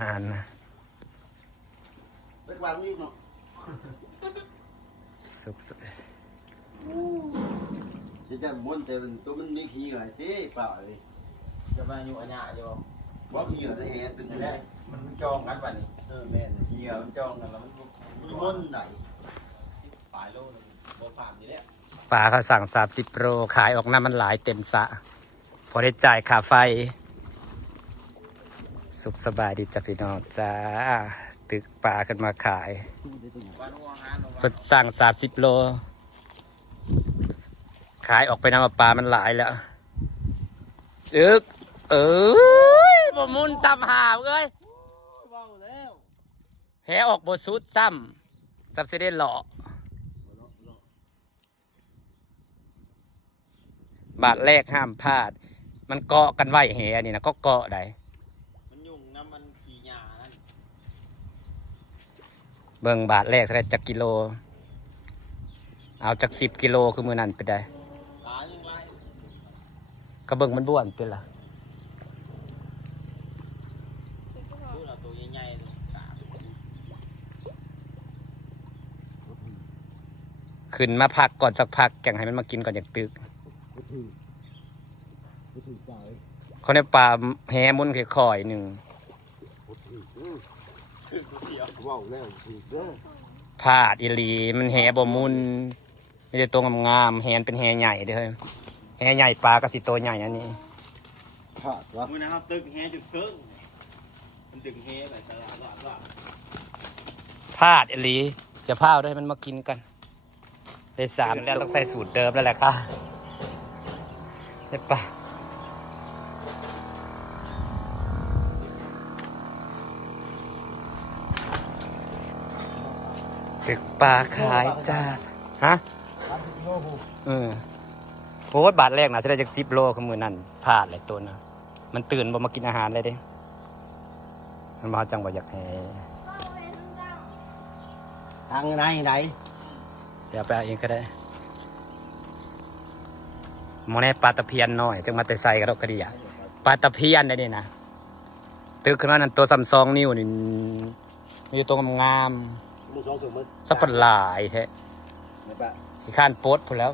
อ่านนะเป็นวางนี่เนาะสุกสุดจะม้วนแต่เป็นตัวมันไม่ขี้อะไรเต้เปล่าเลยจะมาอยู่อันยาอยู่ บอกขี้อะไรแห่ตื่น นี่ แร แหละ ก มันจองกันป่ะนี่ แม่น เหี่ยวมันจองกันแล้วมัน มีม้วนไหน ปลายโลนึงโลฟาร์มนี่แหละ ปลาเขาสั่ง30โลขายออกน้ำมันหลายเต็มสระพอได้จ่ายค่าไฟสุขสบายดีจ้ะพี่น้องจ้าตึกปลาขึ้นมาขาย วันหัวงานลง เพิ่นสั่ง30โลขายออกไปน้ำปลามันหลายแล้วเอ้ยบ่มุนซ้ำหาเอ้ย ว้าวแล้ว แหออกบ่สุดซ้ำซับเสด็จหล่อบาทแรกห้ามพลาดมันเกาะกันไว้แหนี่นะก็เกาะได้ มันยุ่งน้ำมันขี่หญ้านั่น เบิ่งบาทแรกเท่าไหร่จักกิโลเอาจาก10กิโลคือมือนั้นไปได้ ตายยังไร ก็เบิ่งมันบ้วนเป็นล่ะ พูดเอาตัวใหญ่ๆเลยตาม ขึ้นมาพักก่อนสักพักจังให้มันมากินก่อนอยากตึก กูถือใจ เขาในป่าแหมุนค่อยๆหนึ่ง กูถือ คือกูเดียว ว้าวแล้วถือเด้อ พลาดอีหลีมันแหบ่มุนไม่ได้ตัวงามๆแหนเป็นแหใหญ่เด้อแหใหญ่ปลากระสิโตวใหญ่อันนี้ พลาดวะ มือนะครับตึกแฮจุดเคิร์งมันดึงแฮไปตลาดว่า พลาดอีหลีจะพาด้วยมันมากินกันได้3แล้วต้องใส่สูตรเดิมแล้วแหละค่ะได้ปะตึกปลาขายจ้าฮะ 30 โลกู โอ้ยบาทแรกนะจะได้จาก10โลคือมือนั่นพลาดเลยตัวนะมันตื่นบ่มากินอาหารเลยเด้มันมาจังว่าอยากให้ ทางไหนไหน เดี๋ยวไปเอาเองก็ได้หมอแน่ปลาตะเพียนน้อยจังมาแต่ใส่กระดกกระดิ่งปลาตะเพียนได้นี่นะตึกขึ้นมานั่นตัว2 นิ้วนี่มีอยู่ตัวงาม มึงสองถึงมัน ๆสับปะหลายแท้ ไม่ปะ ขี้ข้านโป๊ดพูดแล้ว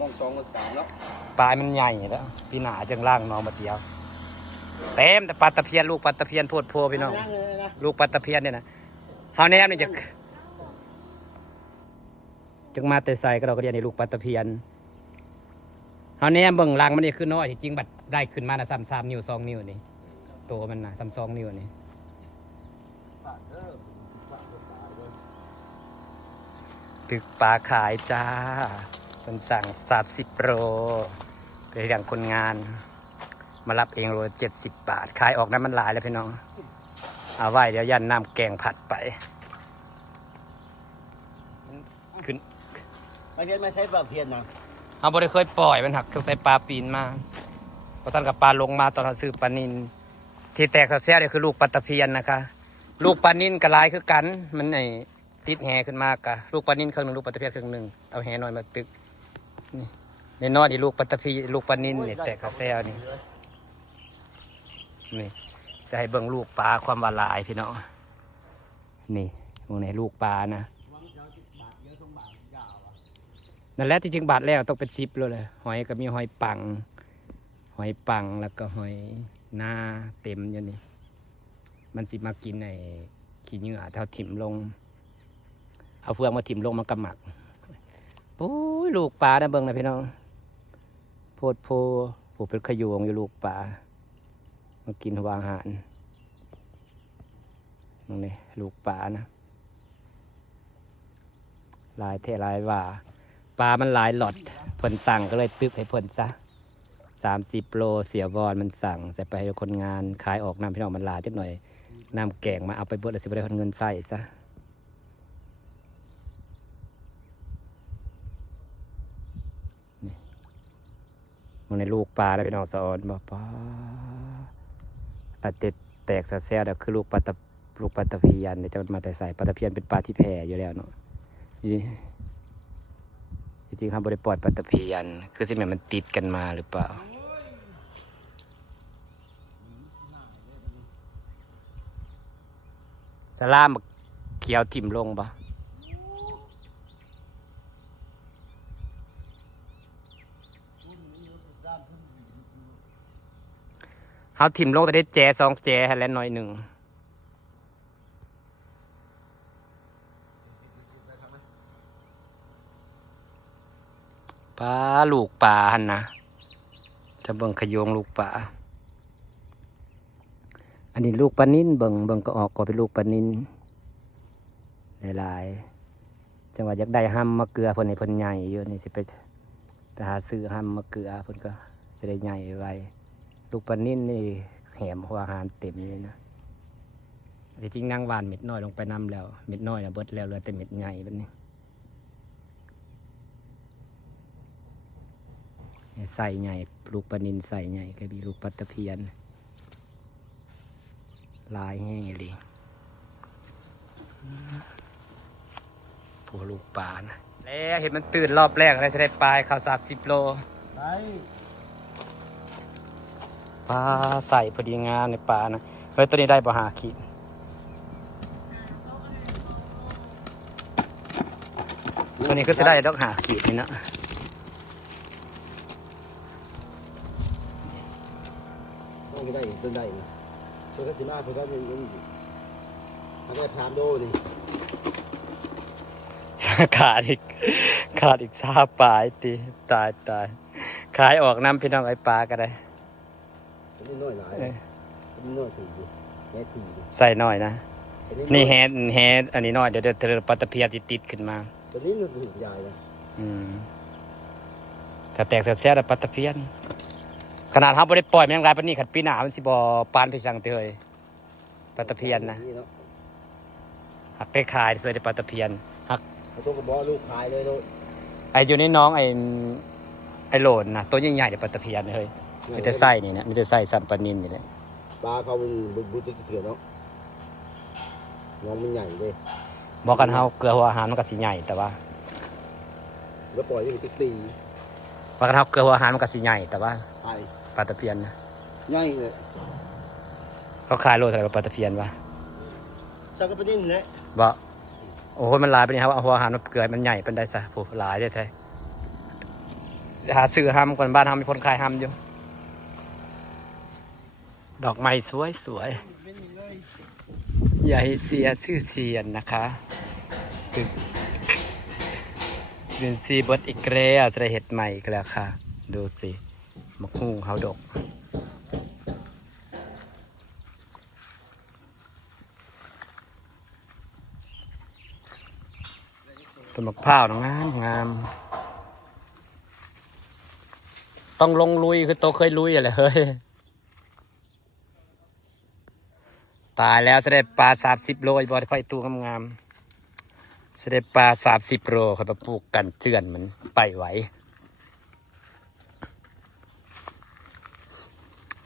มองสองมันสามแล้ว ปลายมันใหญ่แล้วพี่หนาจังล่างน้องมาเดียวเต็มแต่ปลาตะเพียนลูกปลาตะเพียนโพดโพพี่น้อง เลยนะ ลูกปลาตะเพียนเนี่ยนะเฮาแนมนี่จังมาแต่ใส่ก็เราก็เรียนในลูกปลาตะเพียนเฮาแนมเบิ่งรังมันนี่คือน้อยจริงๆบัดได้ขึ้นมานะ3 นิ้ว2 นิ้วนี่โตมันนะ2 นิ้วนี่ ปลาเด้อปลาเด้อ ตึกปลาขายจ้าคนสั่ง30โลไปเรียงคนงานมารับเองโล70 บาทขายออกน้ำมันหลายแล้วพี่น้องเอาไว้เดี๋ยวยันน้ำแกงผัดไปขึ้น ไม่ใช่ไม่ใช่ปลาเพียนนะ เอาบ่ได้เคยปล่อยมันหักเครื่องใส่ปลาปีนมาพอท่านกับปลาลงมาตอนเราซื้อปลานินที่แตกเสียเนี่ยคือลูกปลาตะเพียนนะคะ ลูกปลานินกระลายคือกันมันไอติดแหขึ้นมากะลูกปลานินครึ่งหนึ่งลูกปลาตะเพียนครึ่งหนึ่งเอาแหน้อยมาตึกนี่ในนอดีลูกปลาตะเพียลูกปลานินนี่แตกเสียนี่นี่จะให้เบิ่งลูกปลาความว่าหลายพี่น้องนี่พวกไหนลูกปลานะนั่นแหละที่จริงบาทแล้วต้องเป็น10เลยหอยก็มีหอยปังแล้วก็หอยหน้าเต็มอยู่นี่มันสิมากินในขี้เหงื่อเท่าถิ่มลงเอาเฟืองมาถิ่มลงมันกระหมักโอ้ยลูกปลานะเบิ่งนะพี่น้องโพดโพผูเป็นขยวงอยู่ลูกปลามากินหัวอาหารนี่ลูกปลานะลายเทลายว่าปลามันหลายหลอดเพิ่นสั่งก็เลยตึกให้เพิ่นซะ30โลเสียบอลมันสั่งใส่ไปให้คนงานขายออกน้ำพี่น้องมันหลายจักหน่อยน้ำแกงมาเอาไปเบิดแล้วสิบ่ได้คนเงินใส่ซะนี่มันในลูกปลาแล้วพี่น้องสอนบอกปลาอาจจะแตกซะแซ่แล้วคือลูกปลาตะเพียนเดี๋ยวจะมาแต่ใส่ปลาตะเพียนเป็นปลาที่แผ่อยู่แล้วเนาะจริงๆครับบริปล่อยปลาตะเพียนคือสิ่งมันติดกันมาหรือเปล่า สลามบักเขียวถิ่มลงบ่เขาถิ่มลงแต่ได้แจ2 แจแล้วหน่อยหนึ่งปลาลูกปลาหันนะจะเบิ่งขยงลูกปลาอันนี้ลูกปลานิ่นเบิ่งก็ออกก็เป็นลูกปลานิ่นหลายๆจังหวะอยากได้ห้ำมะเกลือเพิ่นให้เพิ่นใหญ่อยู่นี่สิไปหาซื้อห้ำมะเกลือเพิ่นก็จะได้ใหญ่ไวลูกปลานิ่นนี่แหมหัวอาหารเต็มเลยนะแต่จริงนางหวานเม็ดน้อยลงไปนำแล้วเม็ดน้อยนะเบิดแล้วเหลือแต่เม็ดใหญ่แบบนี้ใส่ใหญ่ลูกปลานินใส่ใหญ่ก็มีลูกปลาตะเพียนลายแห้งเลยผัวลูกปลานะแล้วเห็นมันตื่นรอบแรกอะไรจะได้ปลายข้าว30 โล ไป ปลาใส่พอดีงามในปลานะเฮ้ยตัวนี้ได้บ่หาขีดตัวนี้ก็จะได้ดอกหาขีดนี่นะ ต้องได้ต้นได้นะตัวก็สิมาเพื่อก็ยังมันก็ถามดูนี่ ขาดอีกซาปลายตีตายขายออกน้ำพี่น้องไอ้ปลาก็ได้ ตัวนี้น้อยหลายตัวนี้น้อยถืออยู่แม่ถืออยู่ ใส่หน่อยนะนี่แฮดอันนี้น้อยเดี๋ยวปลาตะเพียนติดขึ้นมา ตัวนี้มันถือใหญ่นะ ถ้าแตกแซ่บๆปลาตะเพียนขนาดเขาไม่ได้ปล่อยแมงลายปานนี้ขัดปีหน้ามันสิบ่ปานไปสั่งเตยปลาตะเพียนนะหักไปขายสวยแต่ปลาตะเพียนหัก เอาตัวกระบอกลูกขายเลยลูก ไออยู่ในน้องไอโหลนนะตัวใหญ่ๆเดี๋ยวปลาตะเพียนเลยมีแต่ไส้นี่นะมีแต่ไส้สัมปานินนี่แหละ ปลาเขามันบุตรเถื่อนเนาะน้องมันใหญ่เลย บอกกันเฮาเกลือหัวอาหารมันก็สิใหญ่แต่ว่า แล้วปล่อยให้มันตี บอกกันเฮาเกลือหัวอาหารมันก็สิใหญ่แต่ว่า ไป ปลาตะเพียนนะ ใหญ่เลย เขาขายโลเท่าไหร่ปลาตะเพียนวะ ชักกระดิ่งเลย บอกโอ้โหมันหลายไปนี่ครับเอาหัวอาหารมาเกลือมันใหญ่เป็นได้ซะผู้หลายแท้ๆหาซื้อห้ำก่อนบ้านห้ำมีคนขายห้ำอยู่ดอกไม้สวยๆอย่าให้เสียชื่อเสียงนะคะตึกเป็นซีบดอีกแล้วจะได้เห็ดใหม่อีกแล้วค่ะดูสิมะฮุ่งเขาดกต้นมะพร้าวงามต้องลงลุยคือโตเคยลุยอะไรเฮ้ยตายแล้วจะได้ปลา30 โลอีบอลไฟตัวงามจะได้ปลา30 โลเขาไปปลูกกันเจือนมันไปไหว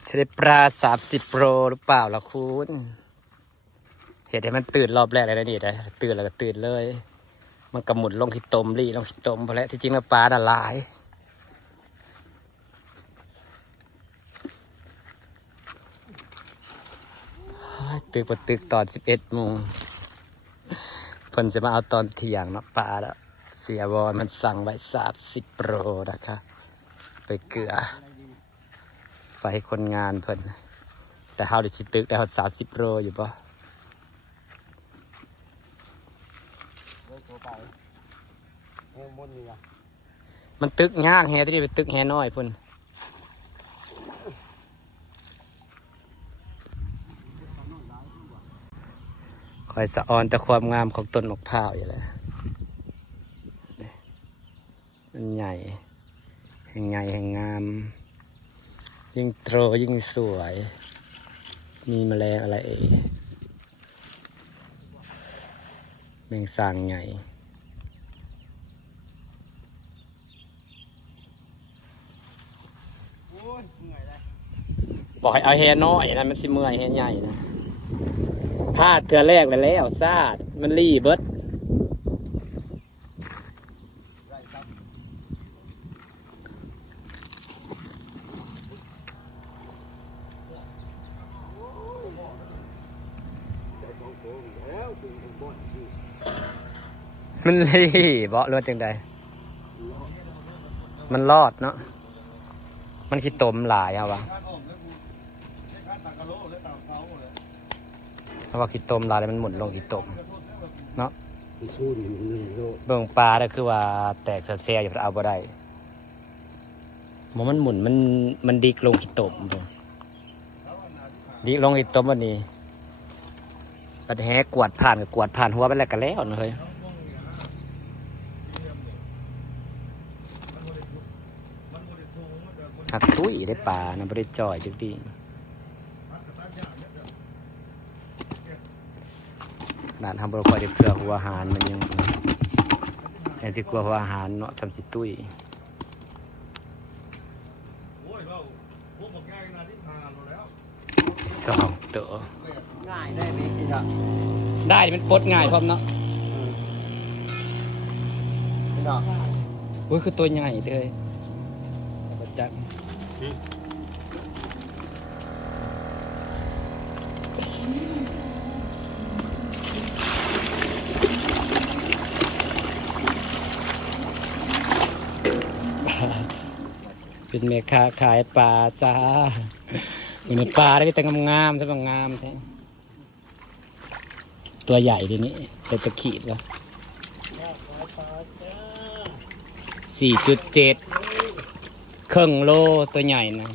จะได้ปลา30 โลหรือเปล่าล่ะคุณเห็นให้มันตื่นรอบแรกเลยนะนี่นะตื่นแล้วก็ตื่นเลยมันกระหมุนลงขี้ตมรีลงขี้ตมพอแล้วที่จริงแล้วปลาน่ะหลายตึกตอน11 โมงเพิ่นจะมาเอาตอนเที่ยงเนาะปลาแล้วเสียบอลมันสั่งไว้30 โลนะคะไปเกลือไปให้คนงานเพิ่นแต่เฮาได้สิตึกได้30 โลอยู่ปะมันตึกยากแฮที่ได้ไปตึกแฮน้อยพุ่นคอยสะออนแต่ความงามของต้นมะพร้าวอยู่แล้วมันใหญ่แห่งใหญ่แห่งงามยิ่งโตยิ่งสวยมีแมลงอะไรแมงสางใหญ่บอกให้เอาแฮน้อยนะมันสิเมื่อยแฮใหญ่นะพลาดเกลือแรกแล้วซาดมันรีเบิด โอ้ยแล้วถึงผมบ่นอยู่ มันเลยเบาะรถจังใดมันรอดเนาะมันคิดตมหลายครับวะเพราะว่าคิดตมหลายแล้วมันหมุนลงคิดตมเนาะ มันสู้นี่มันเลยโลก เบิ่งปลาได้คือว่าแตกแซ่ๆอยู่เอาบ่ได้หมมันหมุนมันดิกลงคิดตมเบิ่งดิกลงคิดตมวันนี้ปัดแหกวดผ่านกับกวดผ่านหัวไปแล้วกันแล้วเนาะเฮ้ยหักตุ้ยได้ปลานะบริจ่อยจังดีขนาดทำบริคอยได้เกลือหัวอาหารมันยังสิกลัวหัวอาหารเนาะสำสิตุ้ยสองตัว ง่ายได้ไหมจริงอ่ะ ได้มันปลดง่ายพร้อมเนาะ ไม่หรอก โอ้ยคือตัวใหญ่เลยประจักษ์เป็นแม่ค้าขายปลาจ้าเหมือนปลาได้แต่งามๆซะงามแท้ตัวใหญ่ดีนี้แต่จะขีดวะ4.7 ครึ่งโลตัวใหญ่นะ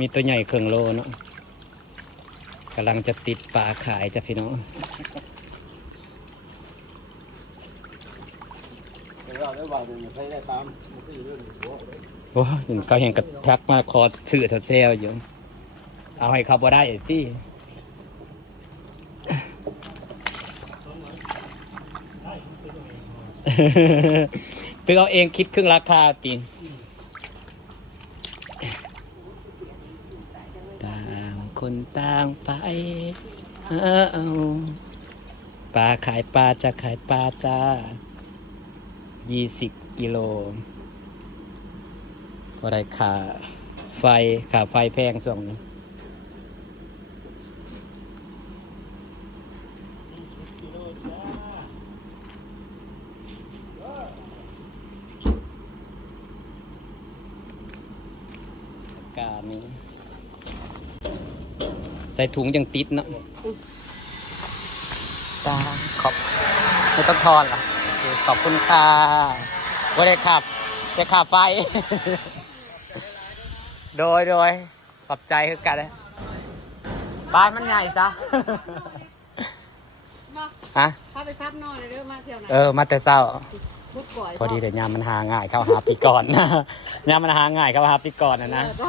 มีตัวใหญ่ครึ่งโลเนาะกำลังจะติดปลาขายจ้ะพี่น้อง เราได้วางเป็นใช้ได้ตามมันก็อยู่เรื่องหัว โอ้เห็นเขาเห็นกระทักมาคอสื่อเซลอยู่เอาให้เขาบ่ได้สิเพิ่งเอาเองคิดครึ่งราคาตีนต่างคนต่างไปเอาปลาขายปลาจะขายปลาจ้า20 กิโลพอได้ค่าไฟแพงส่วงนี้กานี้ใส่ถุงยังติดเนาะตาขอบไม่ต้องทอนหรอขอบคุณค่ะว่าได้ขับจะขับไฟ โดยขอบใจคือกันเลยบ้านมันใหญ่จ้ะ ฮะ พาไปซับนอนเลยเด้อมาเที่ยวไหน มาแต่เศร้า พุดก่อย พอดีเดี๋ยวยามมันหาง่ายเข้าหาปีก่อน ยามมันหาง่ายเข้าหาปีก่อนนะ นะ โ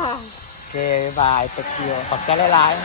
อเคบ๊ายบายตะเกียวขอบใจหลายๆ